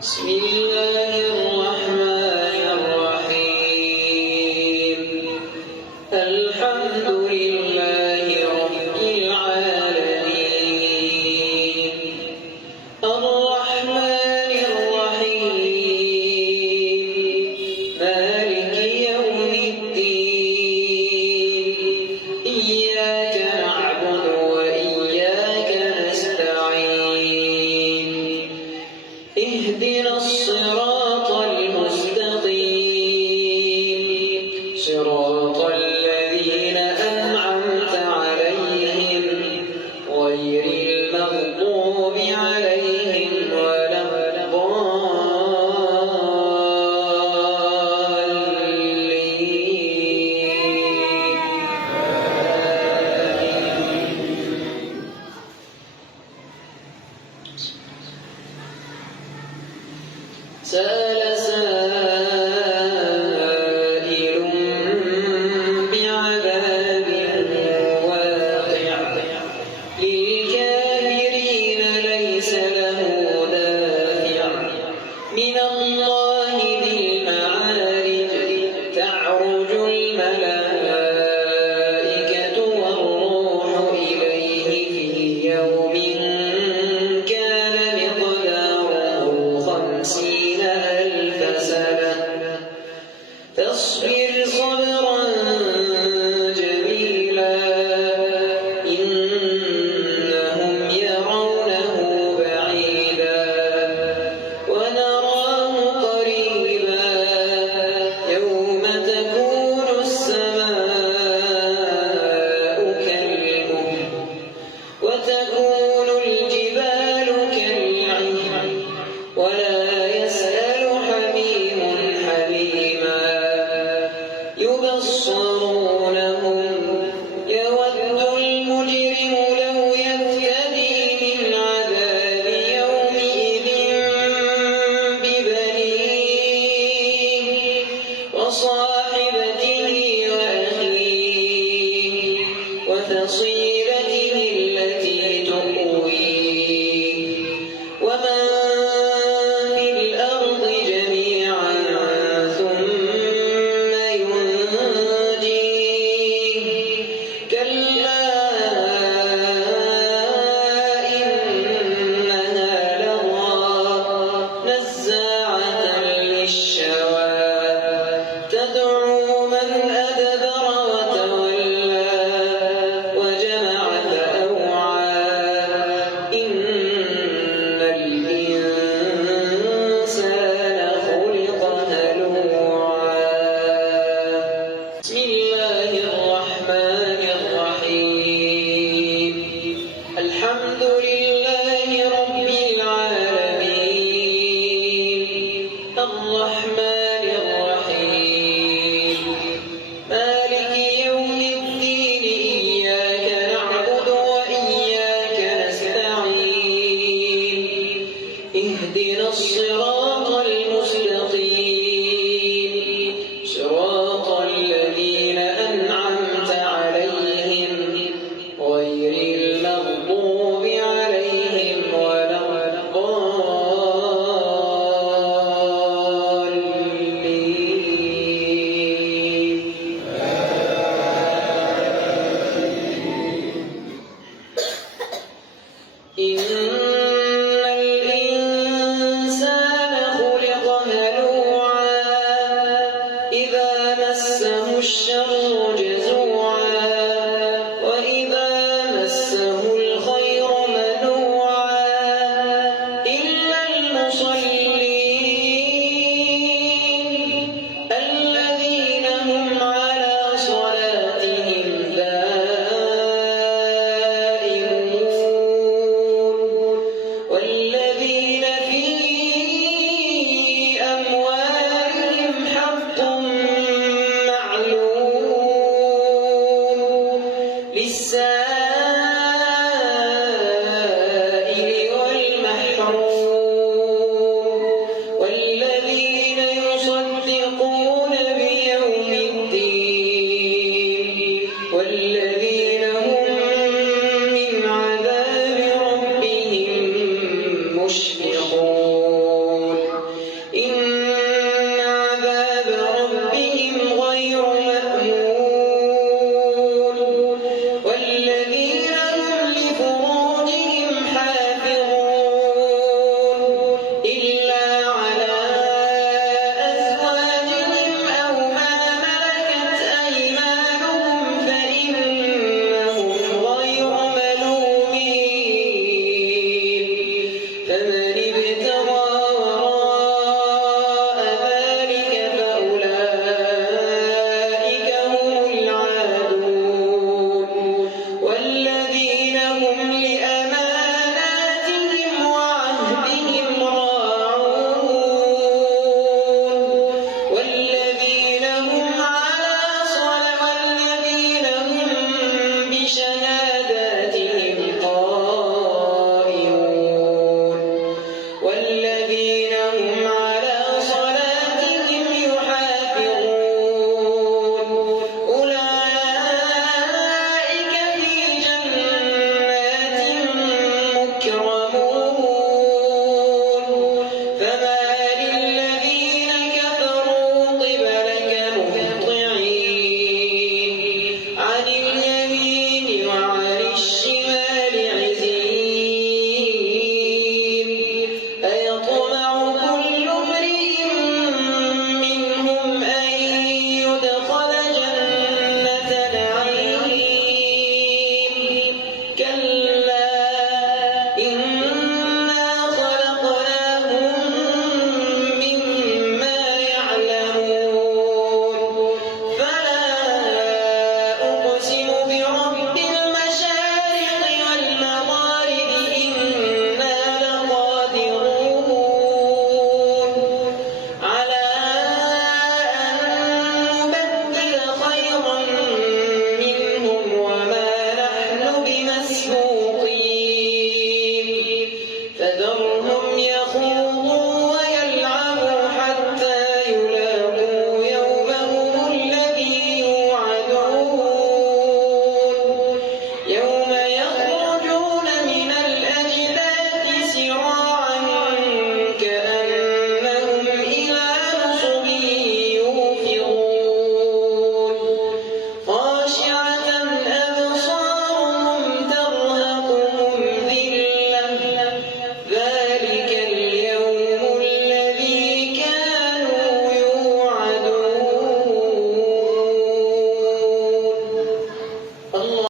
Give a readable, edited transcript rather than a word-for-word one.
بسم الله الرحمن الرحيم الحمد لله رب العالمين الرحمن الرحيم مالك يوم الدين إياك نعبد وإياك نستعين اهدنا الصراط المستقيم صراط الذين أنعمت عليهم غير المغضوب عليهم ولا سأل سائل بعذاب واقع للكافرين ليس له دافع من الله ذي المعارج تعرج الملائكة والروح إليه في يوم كان مقداره 50,000 سنة فاصبر صبرا جميلا إنهم يرونه بعيدا ونراه قريبا يوم تكون السماء كالمهل وتكون الجبال كالعهن ولا يسأل حميم حميما يبصرونهم يود المجرم لو يفتدي من عذاب يومئذ ببنيه وصاحبته وأخيه وفصيلته التي تؤويه ومن في الأرض جميعا ثم ينجيه كلا إنها لظى نزاعة للشوى تدعو من أدبر وتولى وجمع فأوعى إن الإنسان خلق هلوعا بسم الله الرحمن الرحيم الحمد لله رب العالمين الرحمن الرحيم مالك يوم الدين إياك نعبد وإياك نستعين اهدنا الصراط